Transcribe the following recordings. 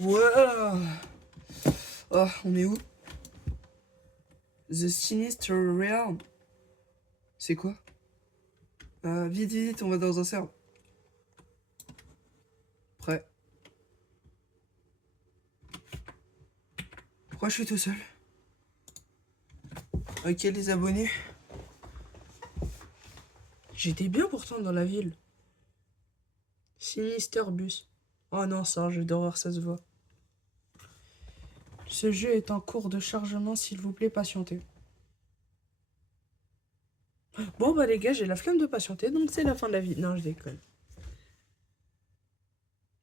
Ouais. Oh, on est où? The Sinister Realm. C'est quoi? Vite, vite, on va dans un serve. Prêt. Pourquoi je suis tout seul? Ok, les abonnés. J'étais bien pourtant dans la ville. Sinister Bus. Oh non, c'est un jeu d'horreur, ça se voit. Ce jeu est en cours de chargement, s'il vous plaît, patientez. Bon bah les gars, j'ai la flemme de patienter, donc c'est la fin de la vie. Non, je déconne.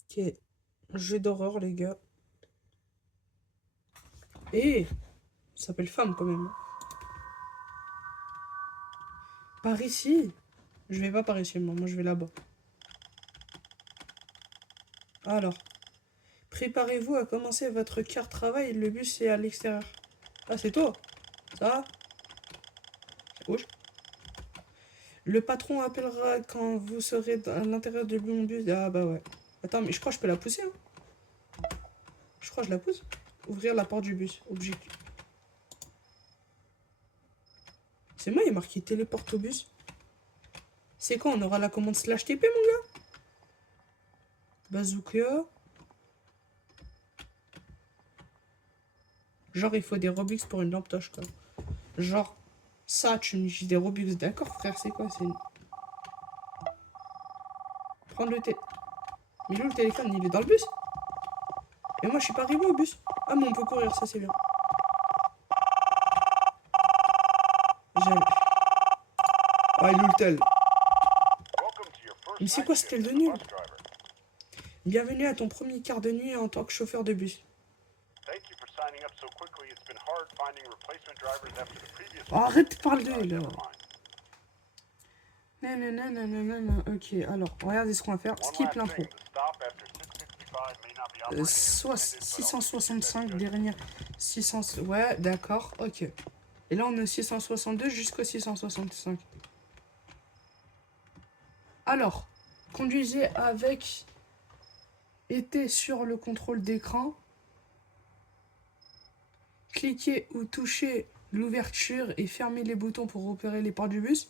Ok, jeu d'horreur les gars. Et ça s'appelle femme quand même. Par ici. Je vais pas par ici, moi je vais là-bas. Alors, préparez-vous à commencer votre quart travail, le bus est à l'extérieur. Ah, c'est toi? Ça va? Ça bouge? Le patron appellera quand vous serez à l'intérieur du bus. Ah bah ouais. Attends, mais je crois que je peux la pousser, hein. Je crois que je la pousse. Ouvrir la porte du bus. Objectif. C'est moi, il est marqué téléporte au bus. C'est quand on aura la commande slash TP, mon gars? Bazooka. Genre, il faut des Robux pour une lampe torche, quoi. Genre, ça, tu me dis des Robux. D'accord, frère, c'est quoi? C'est une... Prendre le téléphone. Mais où le téléphone? Il est dans le bus? Et moi, je suis pas arrivé au bus. Ah, mais on peut courir, ça, c'est bien. J'avais... Ah, il est où le tel? Mais c'est quoi ce tel de nul? Bienvenue à ton premier quart de nuit en tant que chauffeur de bus. Oh, arrête de parler, là. Nanana. Ok, alors, regardez ce qu'on va faire. Skip l'intro. Soit 665, dernière 600... Ouais, d'accord, ok. Et là, on est 662 jusqu'au 665. Alors, conduisez avec... Était sur le contrôle d'écran. Cliquez ou touchez l'ouverture et fermez les boutons pour opérer les portes du bus.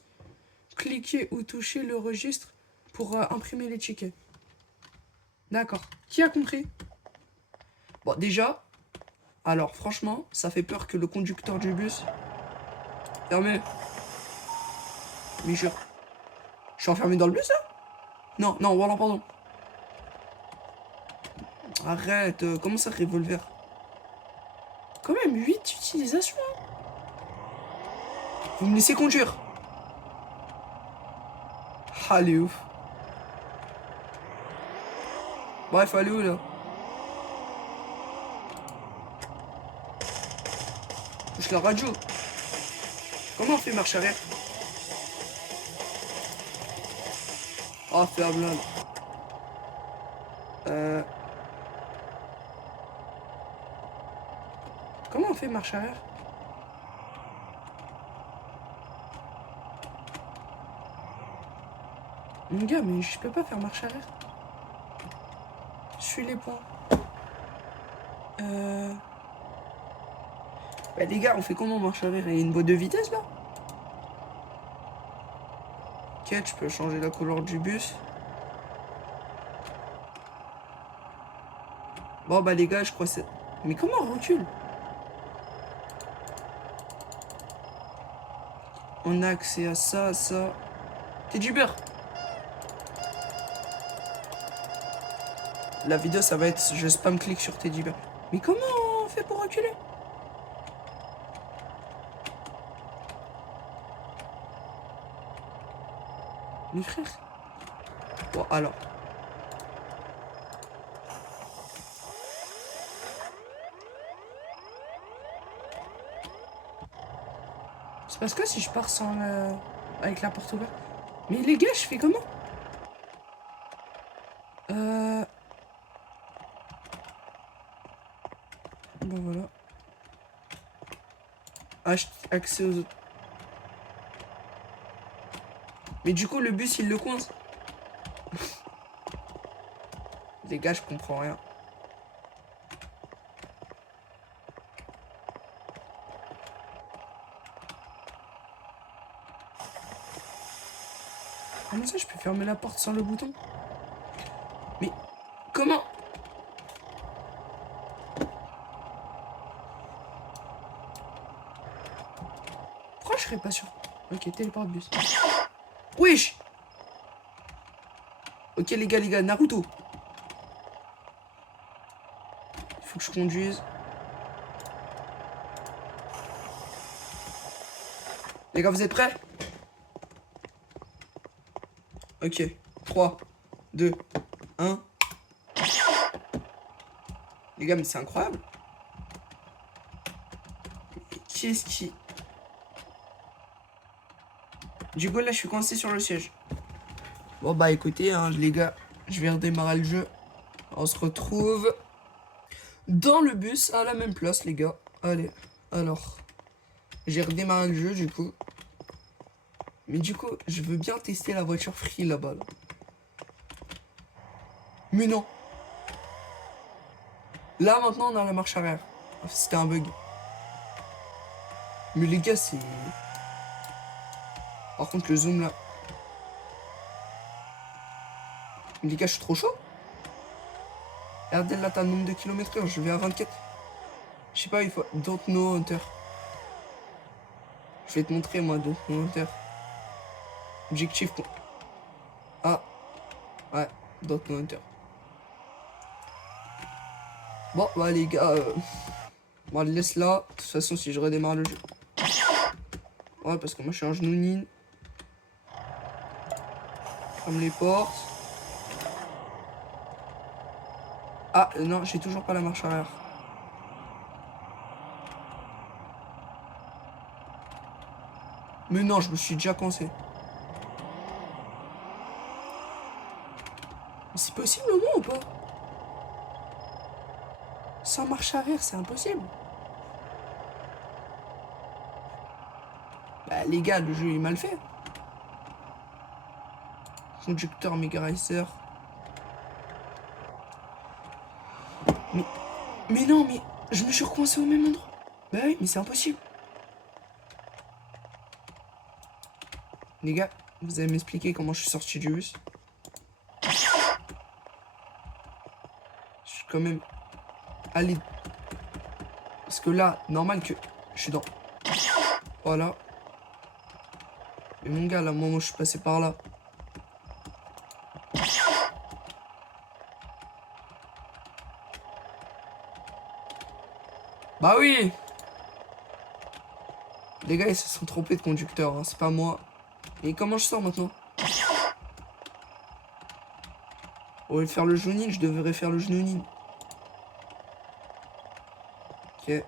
Cliquez ou touchez le registre pour imprimer les tickets. D'accord. Qui a compris? Bon, déjà, alors franchement, ça fait peur que le conducteur du bus... Fermé. Mais je suis enfermé dans le bus, là? Non, non, voilà, pardon. Arrête, comment ça, revolver? Quand même, 8 utilisations. Vous me laissez conduire. Allez, ouf. Bref, allez où, là? Touche la radio. Comment on fait marche arrière? Ah, ferme là. Comment on fait marche arrière? Mon gars, mais je peux pas faire marche arrière. Je suis les points. Bah les gars, on fait comment marche arrière? Il y a une boîte de vitesse là? Ok, tu peux changer la couleur du bus. Bon bah les gars, je crois que c'est... Mais comment on recule? On a accès à ça, ça... T'es du beurre. La vidéo, ça va être je spam clic sur Teddy Bear. Mais comment on fait pour reculer? Mes frères. Bon, alors. C'est parce que si je pars sans le... avec la porte ouverte. Mais les gars, je fais comment? Bon, voilà. Accès aux autres. Mais du coup, le bus, il le coince. Les gars, je comprends rien. Comment ça, je peux fermer la porte sans le bouton? Mais comment? Pourquoi je serais pas sûr? Ok, téléport bus. Wesh! Ok les gars, Naruto. Il faut que je conduise. Les gars, vous êtes prêts? Ok. 3, 2, 1. Les gars, mais c'est incroyable. Qu'est-ce qui... Du coup, là, je suis coincé sur le siège. Bon, bah, écoutez, hein, les gars, je vais redémarrer le jeu. On se retrouve dans le bus, à la même place, les gars. Allez, alors. J'ai redémarré le jeu, du coup. Mais du coup, je veux bien tester la voiture free, là-bas. Là. Mais non. Là, maintenant, on a la marche arrière. C'était un bug. Mais les gars, c'est... Par contre, le zoom, là... Mais les gars, je suis trop chaud. Regardez, là, t'as le nombre de kilomètres/heure. Je vais à 24. Je sais pas, il faut... Don't know Hunter. Je vais te montrer, moi, Don't know Hunter. Objectif... Ah. Ouais, Don't know Hunter. Bon, bah, les gars... Bon, on le laisse là. De toute façon, si je redémarre le jeu... Ouais, parce que moi, je suis un genounine. Ferme les portes. Ah, non, j'ai toujours pas la marche arrière. Mais non, je me suis déjà coincé. Mais c'est possible au moins ou pas? Sans marche arrière, c'est impossible. Bah les gars, le jeu est mal fait. Conducteur Mega Racer. Mais non, mais je me suis recoincé au même endroit. Bah oui, mais c'est impossible. Les gars, vous allez m'expliquer comment je suis sorti du bus? Je suis quand même allé... Parce que là, normal que je suis dans... Voilà. Mais mon gars, là, moi, je suis passé par là. Bah oui! Les gars, ils se sont trompés de conducteur, hein, c'est pas moi. Et comment je sors maintenant? Au lieu de faire le genounine, je devrais faire le genounine. Ok.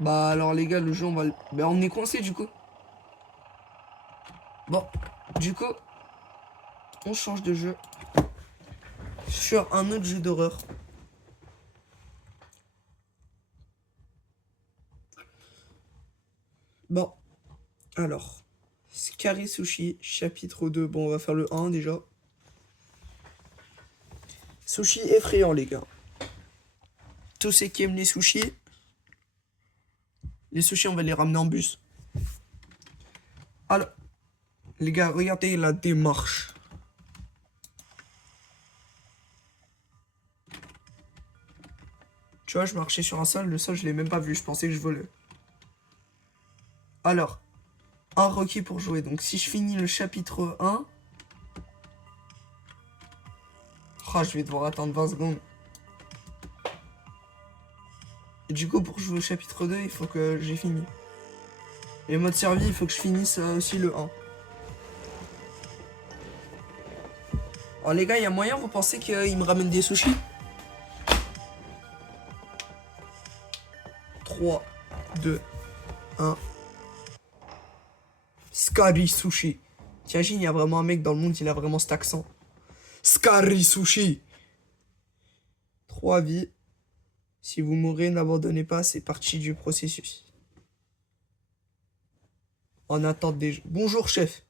Bah alors les gars, le jeu, on va le... Bah on est coincé du coup. Bon, du coup, on change de jeu. Sur un autre jeu d'horreur. Bon, alors. Scary Sushi, chapitre 2. Bon, on va faire le 1 déjà. Sushi effrayant, les gars. Tous ceux qui aiment les sushis, on va les ramener en bus. Alors, les gars, regardez la démarche. Tu vois, je marchais sur un sol, le sol, je l'ai même pas vu, je pensais que je volais. Alors, un requis pour jouer. Donc, si je finis le chapitre 1... Oh, je vais devoir attendre 20 secondes. Et du coup, pour jouer au chapitre 2, il faut que j'ai fini. Et mode survie, il faut que je finisse aussi le 1. Alors les gars, il y a moyen, vous pensez qu'il me ramène des sushis? 3, 2, 1. Scary Sushi. T'imagines, il y a vraiment un mec dans le monde, il a vraiment cet accent. Scary Sushi. 3 vies. Si vous mourrez, n'abandonnez pas, c'est partie du processus. En attente des... Bonjour chef.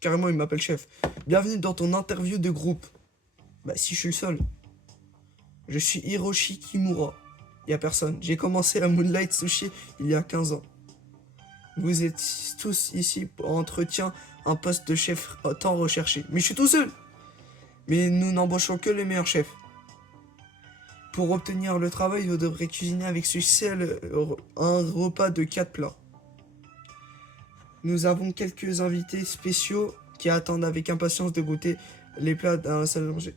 Carrément, il m'appelle chef. Bienvenue dans ton interview de groupe. Bah si je suis le seul. Je suis Hiroshi Kimura. Il y a personne. J'ai commencé à Moonlight Sushi il y a 15 ans. Vous êtes tous ici pour entretien un poste de chef tant recherché. Mais je suis tout seul. Mais nous n'embauchons que les meilleurs chefs. Pour obtenir le travail, vous devrez cuisiner avec succès un repas de 4 plats. Nous avons quelques invités spéciaux qui attendent avec impatience de goûter les plats dans la salle à manger.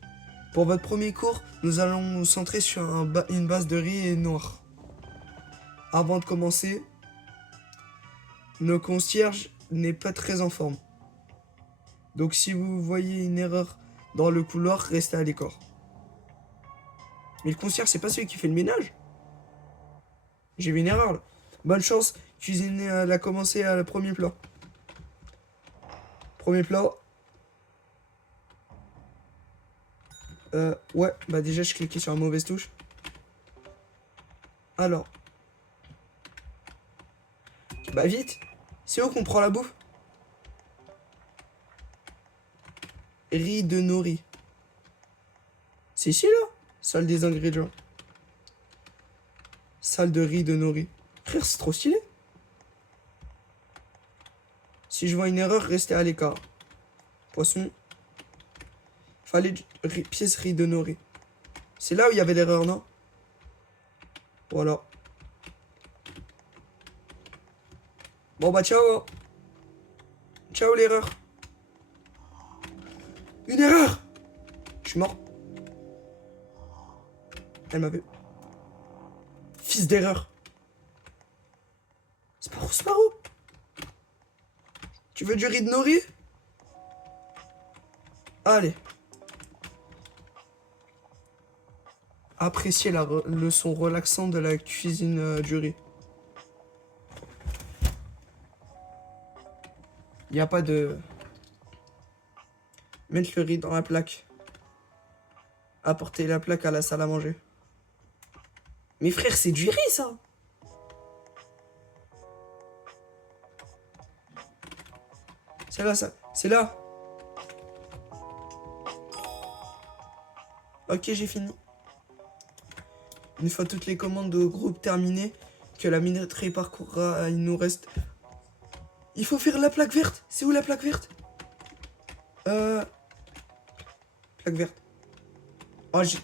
Pour votre premier cours, nous allons nous centrer sur une base de riz et noir. Avant de commencer, nos concierges n'est pas très en forme. Donc si vous voyez une erreur dans le couloir, restez à l'écart. Mais le concierge, c'est pas celui qui fait le ménage? J'ai vu une erreur là. Bonne chance, cuisiner a commencé à le premier plat. Premier plat. Ouais, bah déjà je cliquais sur la mauvaise touche. Alors. Bah vite. C'est où qu'on prend la bouffe? Riz de nori. C'est ici là? Salle des ingrédients. Salle de riz de nori. Frère, c'est trop stylé. Si je vois une erreur, restez à l'écart. Poisson. Fallait pièce riz de nori. C'est là où il y avait l'erreur, non? Voilà. Bon bah ciao. Ciao l'erreur. Une erreur. Je suis mort. Elle m'a vu. Fils d'erreur. Sparrow. Tu veux du riz de nori? Allez. Appréciez le son relaxant de la cuisine du riz. Il n'y a pas de... Mettre le riz dans la plaque. Apporter la plaque à la salle à manger. Mais frère, c'est du riz, ça. C'est là, ça. C'est là. Ok, j'ai fini. Une fois toutes les commandes de groupe terminées, que la minuterie parcourra, il nous reste... Il faut faire la plaque verte. C'est où la plaque verte? Plaque verte. Oh, j'ai...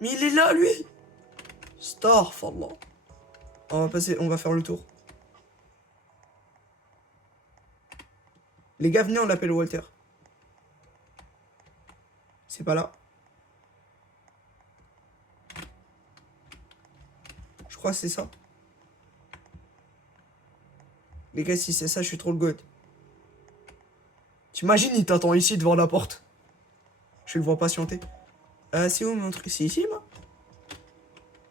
Mais il est là, lui. Starfallah. On va passer, on va faire le tour. Les gars, venez, on l'appelle Walter. C'est pas là. Je crois que c'est ça. Les gars, si c'est ça, je suis trop le god. T'imagines, il t'attend ici devant la porte. Je le vois patienter. C'est où mon truc? C'est ici, moi?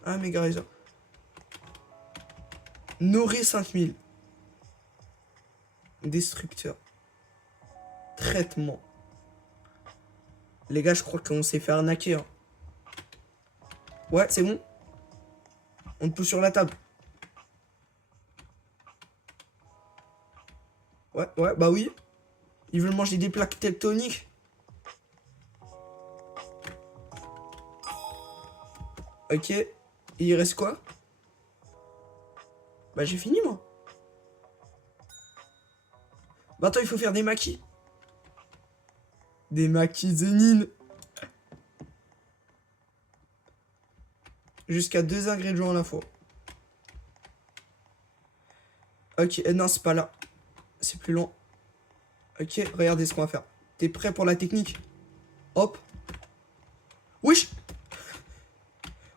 Ah, méga réseau. Nori 5000. Destructeur. Traitement. Les gars, je crois qu'on s'est fait arnaquer. Hein. Ouais, c'est bon. On te pousse sur la table. Ouais, bah oui. Ils veulent manger des plaques tectoniques. Ok. Et il reste quoi? Bah j'ai fini, moi. Bah attends, il faut faire des maquis. Des maquis zénines. Jusqu'à 2 ingrédients à la fois. Ok, non, c'est pas là. C'est plus long. Ok, regardez ce qu'on va faire. T'es prêt pour la technique? Hop. Wesh.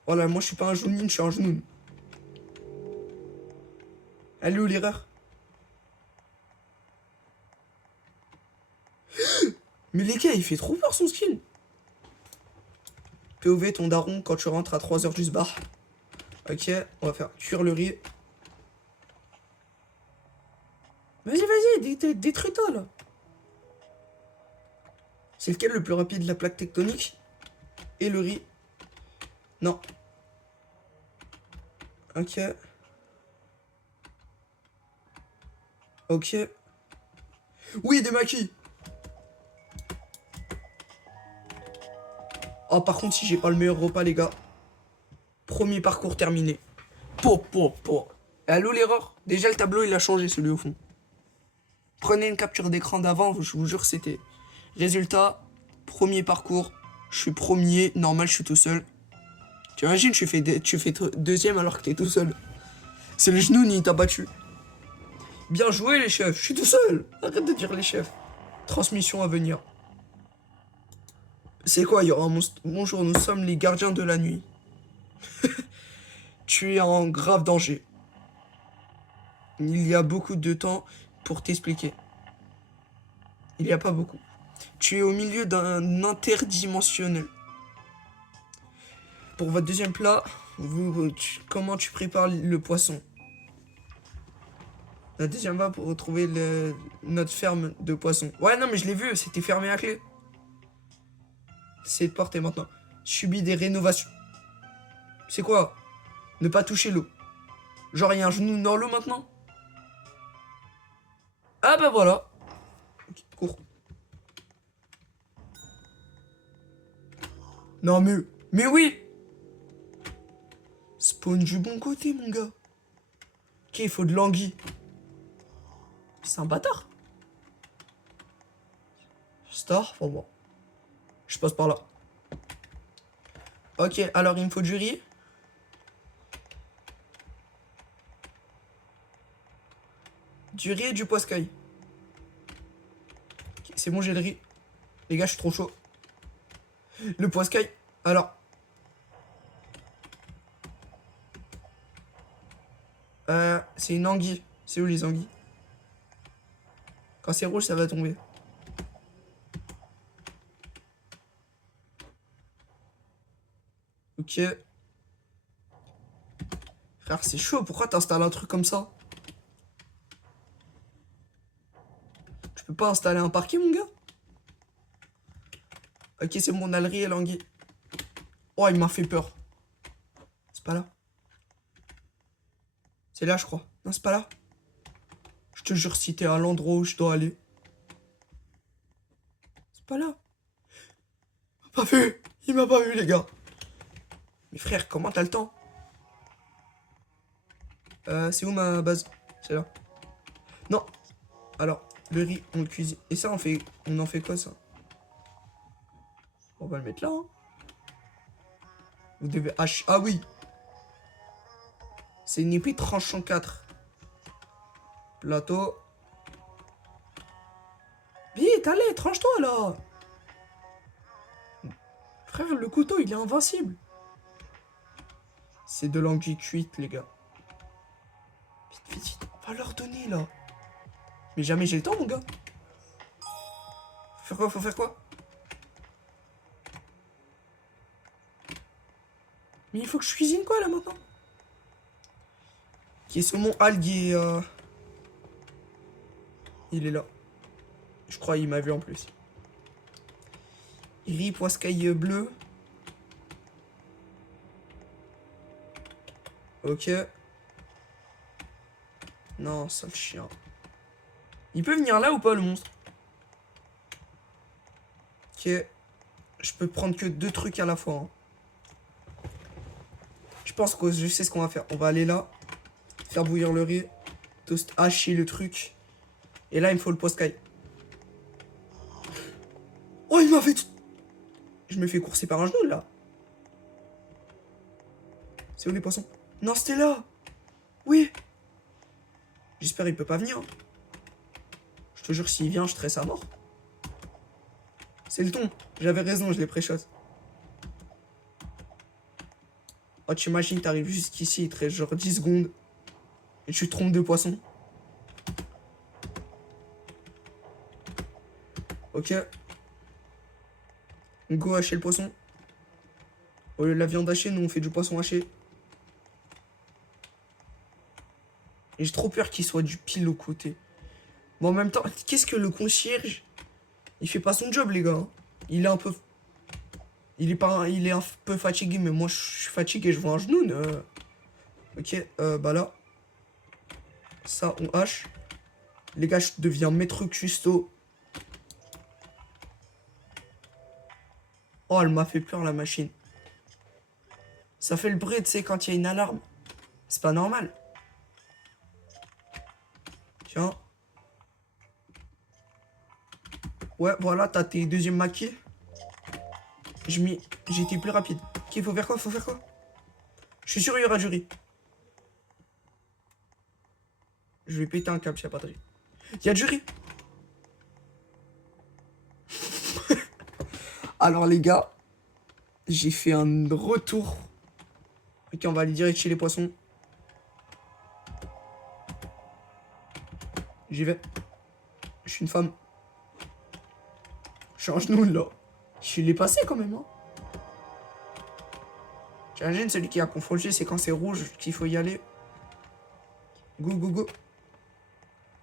Voilà, moi je suis pas un jounin, je suis un genoun. Elle est où l'erreur? Mais les gars, il fait trop peur son skin. POV ton daron quand tu rentres à 3h du bar. Ok, on va faire cuire le riz. Vas-y, détruis-toi là. C'est lequel le plus rapide, la plaque tectonique et le riz? Non. Ok. Ok. Oui, des maquis. Oh, par contre, si j'ai pas le meilleur repas, les gars. Premier parcours terminé. Po. Allô l'erreur? Déjà le tableau il a changé celui au fond. Prenez une capture d'écran d'avant, je vous jure c'était. Résultat, premier parcours, je suis premier, normal je suis tout seul. Tu imagines, tu fais deuxième alors que t'es tout seul. C'est le genou ni t'a battu. Bien joué les chefs, je suis tout seul. Arrête de dire les chefs. Transmission à venir. C'est quoi, il y aura un monstre. Bonjour, nous sommes les gardiens de la nuit. Tu es en grave danger. Il y a beaucoup de temps pour t'expliquer. Il n'y a pas beaucoup. Tu es au milieu d'un interdimensionnel. Pour votre deuxième plat, comment tu prépares le poisson? La deuxième va pour retrouver notre ferme de poissons. Ouais, non, mais je l'ai vu, c'était fermé à clé. C'est de porter maintenant. Subis des rénovations. C'est quoi? Ne pas toucher l'eau. Genre, il y a un genou dans l'eau maintenant? Ah bah voilà. Ok, cours. Non, mais oui! Spawn du bon côté, mon gars. Ok, il faut de l'anguille. C'est un bâtard. Star, bon bon. Je passe par là. Ok, alors il me faut du riz. Du riz et du poiscaille. Okay, c'est bon, j'ai le riz. Les gars, je suis trop chaud. Le poiscaille. Alors. C'est une anguille. C'est où les anguilles? Quand c'est rouge, ça va tomber. Ok. Frère, c'est chaud. Pourquoi t'installes un truc comme ça? Tu peux pas installer un parquet, mon gars? Ok, c'est bon, on a le riz et l'anguille. Oh, il m'a fait peur. C'est pas là. C'est là, je crois. Non, c'est pas là. Je te jure, si t'es à l'endroit où je dois aller. C'est pas là. Il m'a pas vu. Il m'a pas vu, les gars. Mais frère, comment t'as le temps? C'est où ma base? C'est là. Non. Alors, le riz, on le cuisine. Et ça, on en fait quoi, ça? On va le mettre là, hein. Vous devez hacher. Ah oui. C'est une épée tranchant 4. Plateau. Vite, allez, tranche-toi, là. Frère, le couteau, il est invincible. C'est de l'anguille cuite, les gars. Vite. On va leur donner, là. Mais jamais j'ai le temps, mon gars. Faut faire quoi? Mais il faut que je cuisine quoi, là, maintenant? Qui est saumon algué. Il est là. Je crois qu'il m'a vu en plus. Riz, poiscaille bleu. Ok. Non, sale chien. Il peut venir là ou pas, le monstre? Ok. Je peux prendre que 2 trucs à la fois, hein. Je pense que je sais ce qu'on va faire. On va aller là. Faire bouillir le riz. Toast, hacher le truc. Et là, il me faut le poiscaille. Oh, il m'a fait... Je me fais courser par un genou, là. C'est où les poissons? Non, c'était là. Oui. J'espère qu'il peut pas venir. Je te jure, s'il vient, je tresse à mort. C'est le thon. J'avais raison, je l'ai pré-shot. Oh, tu imagines, t'arrives jusqu'ici, il te reste genre 10 secondes. Et tu te trompes de poisson. Ok. Go hacher le poisson. Au lieu de la viande hachée, nous on fait du poisson haché. Et j'ai trop peur qu'il soit du pile au côté. Mais en même temps, qu'est-ce que le concierge? Il fait pas son job, les gars, hein. Il est un peu... Il est un peu fatigué, mais moi je suis fatigué, je vois un genou. Ok, bah là. Ça, on hache. Les gars, je deviens maître cuistot. Oh, elle m'a fait peur, la machine. Ça fait le bruit, tu sais, quand il y a une alarme. C'est pas normal. Tiens. Ouais, voilà, t'as tes deuxièmes maquis. J'ai été plus rapide. Ok, faut faire quoi? Faut faire quoi? Je suis sûr il y aura du riz. Je vais péter un câble, s'il n'y a pas de riz. Il y a du riz. Alors les gars, j'ai fait un retour. Ok, on va aller direct chez les poissons. J'y vais. Je suis une femme. Je suis un genou là. Je l'ai passé quand même. Hein. J'imagine celui qui a confondu, c'est quand c'est rouge qu'il faut y aller. Go, go, go.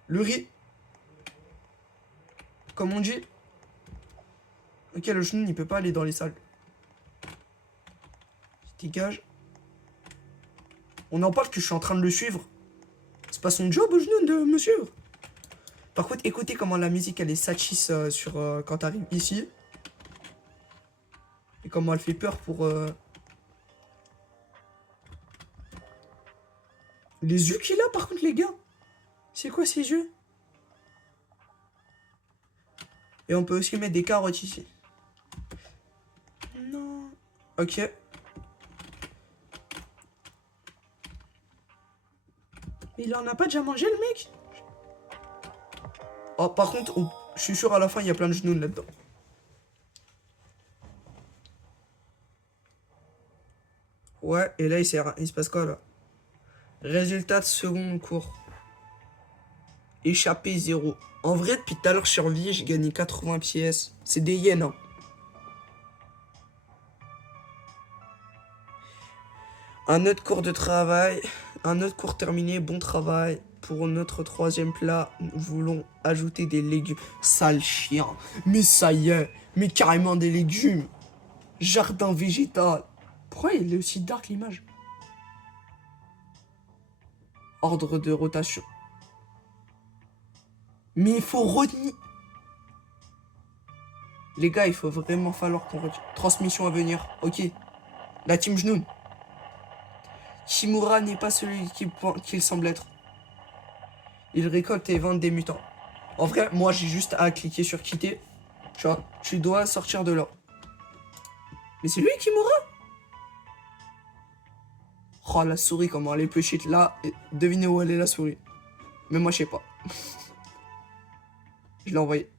Le riz. Comme on dit. Ok, le genou, il peut pas aller dans les salles. Il dégage. On en parle que je suis en train de le suivre. C'est pas son job, au genou, de me suivre. Par contre, écoutez comment la musique, elle est satchis quand t'arrives ici. Et comment elle fait peur pour... Les yeux qu'il a, par contre, les gars. C'est quoi ces yeux? Et on peut aussi mettre des carottes ici. Non. Ok. Mais il en a pas déjà mangé, le mec? Oh, par contre, je suis sûr, à la fin, il y a plein de genoux là-dedans. Ouais, et là, il se passe quoi, là? Résultat de second cours. Échappé 0. En vrai, depuis tout à l'heure, je suis en vie, j'ai gagné 80 pièces. C'est des yens, hein. Un autre cours de travail. Un autre cours terminé, bon travail. Pour notre troisième plat, nous voulons ajouter des légumes. Sale chien. Mais ça y est. Mais carrément des légumes. Jardin végétal. Pourquoi il est aussi dark l'image? Ordre de rotation. Mais il faut retenir. Les gars, il faut vraiment falloir qu'on retire. Transmission à venir. Ok. La team Jnoun. Kimura n'est pas celui qu'il semble être. Il récolte et vend des mutants. En vrai, moi, j'ai juste à cliquer sur quitter. Tu vois, tu dois sortir de là. Mais c'est lui Kimura? Oh, la souris, comment elle est petite là. Et devinez où elle est, la souris. Mais moi, je sais pas. Je l'ai envoyé.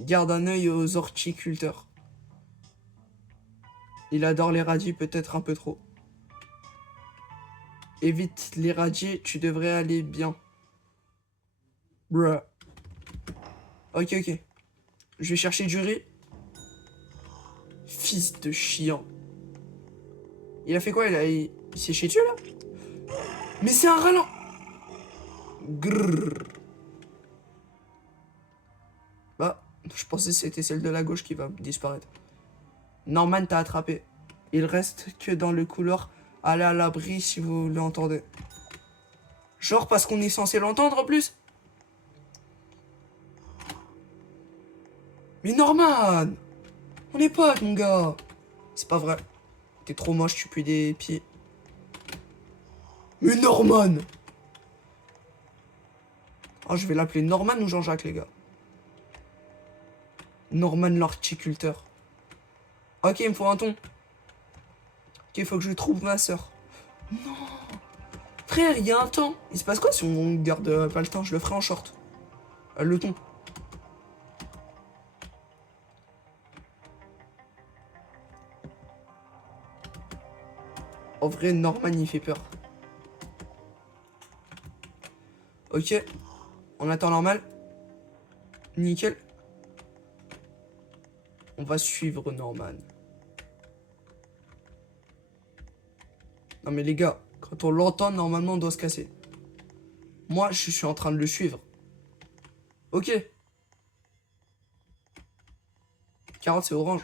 Garde un œil aux horticulteurs. Il adore les radis, peut-être un peu trop. Évite les radis, tu devrais aller bien. Bruh. Ok, ok. Je vais chercher du riz. Fils de chien. Il a fait quoi? Il s'est chié dessus, là? Mais c'est un ralent. Grrr. Bah, je pensais que c'était celle de la gauche qui va disparaître. Norman t'a attrapé. Il reste que dans le couloir. Allez à l'abri si vous l'entendez. Genre parce qu'on est censé l'entendre en plus. Mais Norman! On est potes, mon gars. C'est pas vrai. T'es trop moche, tu pues des pieds. Mais Norman! Oh, je vais l'appeler Norman ou Jean-Jacques, les gars. Norman l'horticulteur. Ok, il me faut un ton. Ok, il faut que je trouve ma soeur. Non! Frère, il y a un temps. Il se passe quoi si on garde pas le temps? Je le ferai en short. Le ton. En vrai, Norman, il fait peur. Ok. On attend normal. Nickel. On va suivre Norman. Non mais les gars, quand on l'entend, normalement, on doit se casser. Moi, je suis en train de le suivre. Ok. Carotte, c'est orange.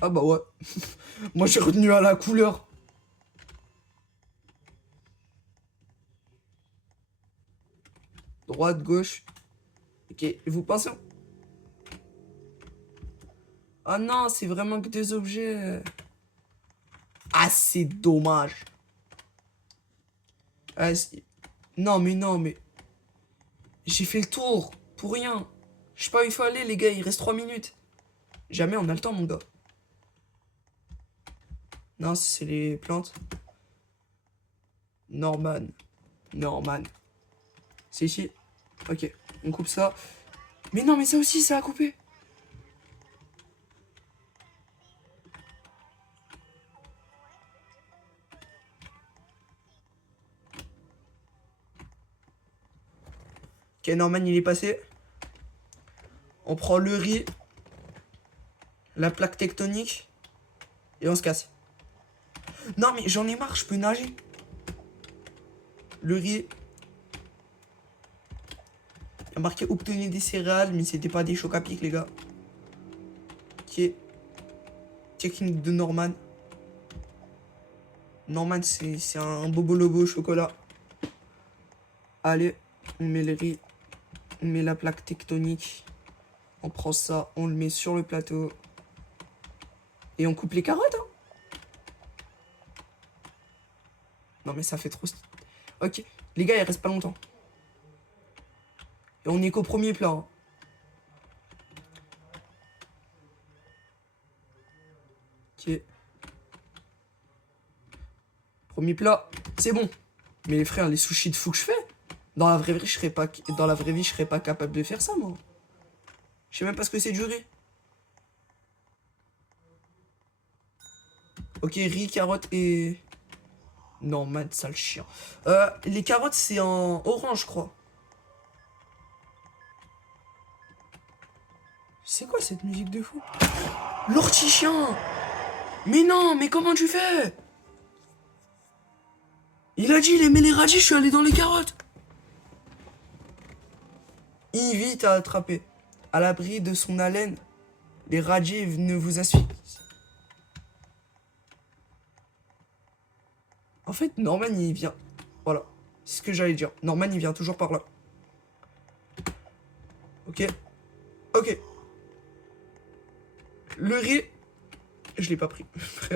Ah bah ouais. Moi, j'ai retenu à la couleur. Droite, gauche. Ok, vous pensez... Ah non, c'est vraiment que des objets. Ah, c'est dommage. Ah, non, mais non, mais... J'ai fait le tour, pour rien. Je sais pas où il faut aller, les gars, il reste 3 minutes. Jamais on a le temps, mon gars. Non, c'est les plantes. Norman. Norman. C'est ici. Ok, on coupe ça. Mais non, mais ça aussi, ça a coupé. Ok, Norman, il est passé. On prend le riz, la plaque tectonique, et on se casse. Non, mais j'en ai marre, je peux nager. Le riz. Il y a marqué obtenir des céréales, mais c'était pas des chocs à pic, les gars. Ok. Technique de Norman. Norman, c'est un bobo lobo au chocolat. Allez, on met le riz. On met la plaque tectonique. On prend ça, on le met sur le plateau. Et on coupe les carottes, hein. Non, mais ça fait trop... Ok, les gars, il reste pas longtemps. Et on est qu'au premier plat, hein. Ok. Premier plat, c'est bon. Mais les frères, les sushis de fou que je fais, dans la vraie vie, je serais pas capable de faire ça, moi. Je sais même pas ce que c'est du riz. Ok, riz, carottes et... Non, man, sale chien. Les carottes, c'est en orange, je crois. C'est quoi cette musique de fou? L'ortichien! Mais non, mais comment tu fais? Il a dit, il aimait les radis, je suis allé dans les carottes. Vite à attraper. À l'abri de son haleine, les radis ne vous asphyxient. En fait, Norman, il vient... Voilà, c'est ce que j'allais dire. Norman, il vient toujours par là. Ok. Ok. Le riz... Je l'ai pas pris.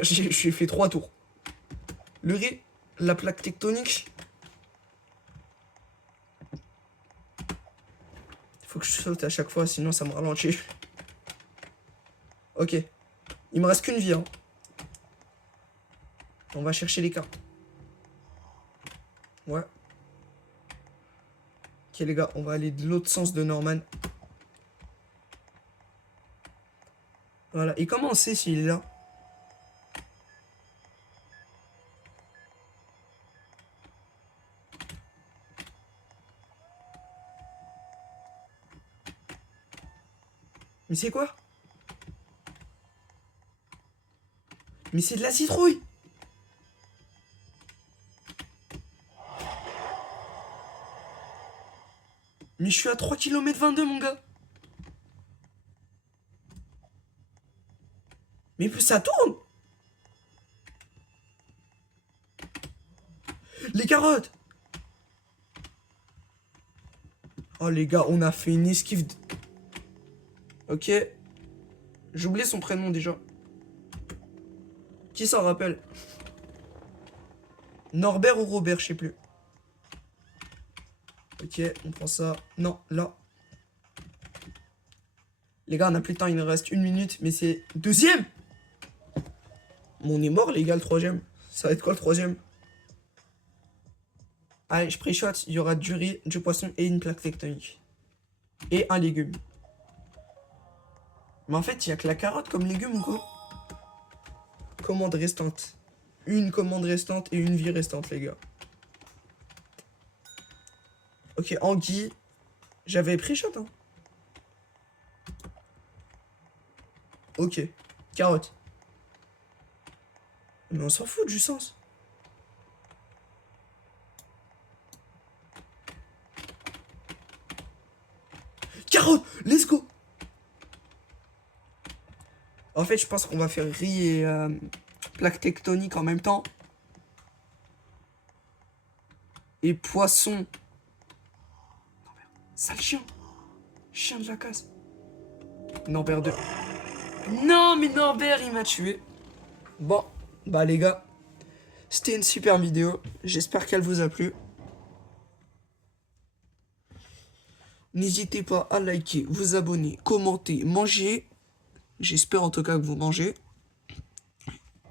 J'ai fait 3 tours. Le riz, la plaque tectonique. Faut que je saute à chaque fois, sinon ça me ralentit. Ok. Il me reste qu'une vie, hein. On va chercher les cartes. Ouais. Ok, les gars, on va aller de l'autre sens de Norman. Voilà. Et comment on sait s'il est là? Mais c'est quoi? Mais c'est de la citrouille! Mais je suis à 3,22 km, mon gars! Mais ça tourne! Les carottes! Oh, les gars, on a fait une esquive. Ok. J'ai oublié son prénom déjà. Qui s'en rappelle? Norbert ou Robert, je sais plus. Ok, on prend ça. Non, là. Les gars, on a plus de temps, il nous reste 1 minute, mais c'est... Deuxième! On est mort, les gars, le troisième. Ça va être quoi, le troisième? Allez, je pré-shot, il y aura du riz, du poisson et une plaque tectonique. Et un légume. Mais en fait, il n'y a que la carotte comme légume ou quoi? Commande restante. Une commande restante et une vie restante, les gars. Ok, anguille. J'avais pré-shot, hein. Ok. Carotte. Mais on s'en fout du sens. Carotte! Let's go! En fait, je pense qu'on va faire riz et plaque tectonique en même temps. Et poisson. Sale chien. Chien de la casse. Non, perd 2. Non, mais Norbert, il m'a tué. Bon, bah les gars, c'était une super vidéo. J'espère qu'elle vous a plu. N'hésitez pas à liker, vous abonner, commenter, manger. J'espère en tout cas que vous mangez.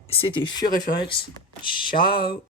C'était FurFRX. Ciao.